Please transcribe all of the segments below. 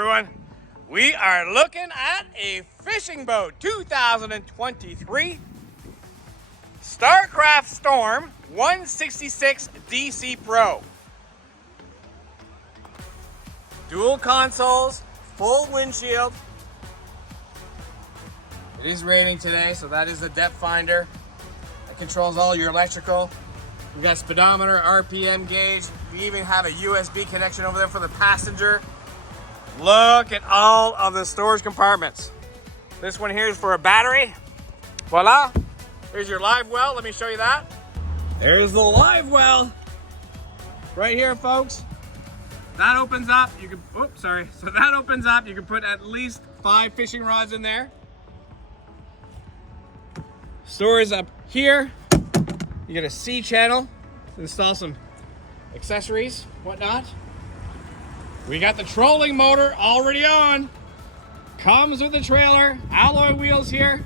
everyone. We are looking at a fishing boat 2023 Starcraft Storm 166 DC Pro. Dual consoles, full windshield. It is raining today, so that is the depth finder. That controls all your electrical. We've got speedometer, RPM gauge. We even have a USB connection over there for the passenger. Look at all of the storage compartments. This one here is for a battery. Voila. Here's your live well. Let me show you that. There's the live well. Right here, folks. That opens up. You can, oops, sorry. So that opens up. You can put at least 5 fishing rods in there. Storage up here. You get a C channel to install some accessories, whatnot. We got the trolling motor already on. Comes with the trailer, alloy wheels here.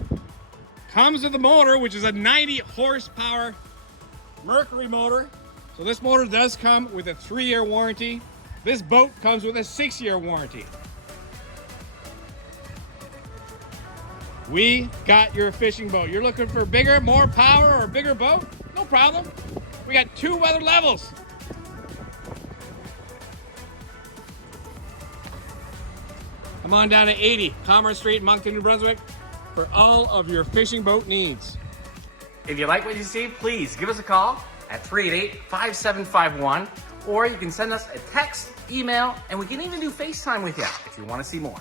Comes with the motor, which is a 90 horsepower Mercury motor. So this motor does come with a 3-year warranty. This boat comes with a 6-year warranty. We got your fishing boat. You're looking for bigger, more power, or a bigger boat? No problem. We got 2 weather levels. Come on down to 80 Commerce Street, Moncton, New Brunswick for all of your fishing boat needs. If you like what you see, please give us a call at 388-5751, or you can send us a text, email, and we can even do FaceTime with you if you want to see more.